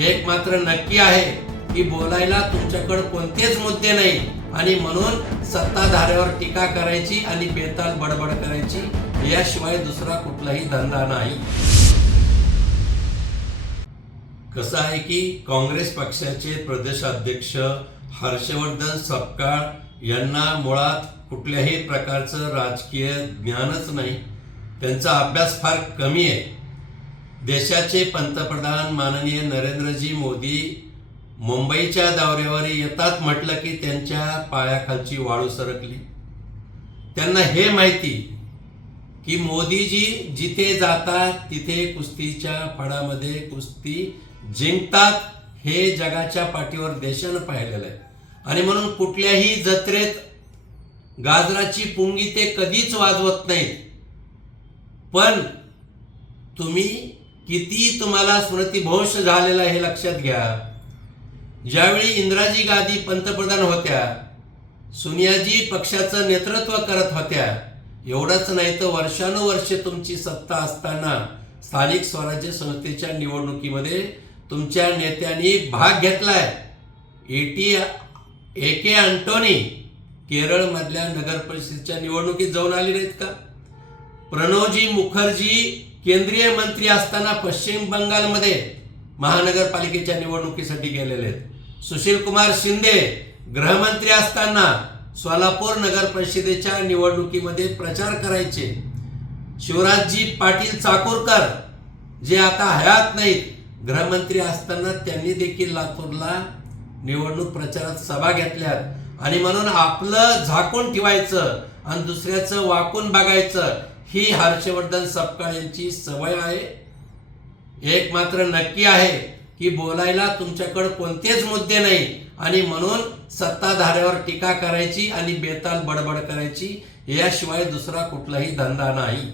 एक मात्र नक्की आहे की बोलायला तुमच्याकडे कोणतेच मुद्दे नाही आणि म्हणून सत्ताधाऱ्यावर टीका करायची आणि बेताल बडबड करायची याशिवाय दुसरा कुठलाही धंदा नाही। कसं आहे की काँग्रेस पक्षाचे प्रदेशाध्यक्ष हर्षवर्धन सपकाळ यांना मुळात कुठल्याही प्रकारचं राजकीय ज्ञानच नाही, त्यांचा अभ्यास फार कमी आहे। देशाचे पंतप्रधान माननीय नरेंद्रजी मोदी मुंबईच्या दौऱ्यावर येतात म्हटलं की त्यांच्या पायाखालची वाळू सरकली। त्यांना हे माहिती की मोदीजी जिथे जातात तिथे कुस्तीच्या फडामध्ये कुस्ती जिंकतात, हे जगाच्या पाठीवर देशानं पाहिलेलं आहे आणि म्हणून कुठल्याही जत्रेत गाजराची पुंगी ते कधीच वाजवत नाहीत। पण तुम्ही किती तुम्हाला स्मृतिभ्रंश झालेला हे लक्षात घ्या। ज्यावेळी इंदिराजी गांधी पंतप्रधान होत्या, सोनियाजी पक्षाचं नेतृत्व करत होत्या, एवढंच नाही तर वर्षानुवर्षे तुमची सत्ता असताना स्थानिक स्वराज्य संस्थेच्या निवडणुकीमध्ये तुमच्या नेत्यांनी भाग घेतलाय। ए के अँटोनी केरळमधल्या नगर परिषदेच्या निवडणुकीत जाऊन आले नाहीत का? प्रणवजी मुखर्जी केंद्रीय मंत्री असताना पश्चिम बंगालमध्ये महानगरपालिकेच्या निवडणुकीसाठी गेलेले आहेत। सुशील कुमार शिंदे गृहमंत्री असताना सोलापूर नगर परिषदेच्या निवडणुकीमध्ये प्रचार करायचे। शिवराजजी पाटील चाकूरकर जे आता हयात नाहीत, गृहमंत्री असताना त्यांनी देखील लातूरला निवडणूक प्रचारात सभा घेतल्यात आणि म्हणून आपलं झाकून ठेवायचं आणि दुसऱ्याचं वाकून बघायचं ही हर्षवर्धन सपकाळ यांची सवय आहे। एक मात्र नक्की आहे की बोलायला तुमच्याकडे कोणतेच मुद्दे नाही आणि म्हणून सत्ताधाऱ्यावर टीका करायची आणि बेताल बडबड करायची याशिवाय दुसरा कुठलाही धंदा नाही।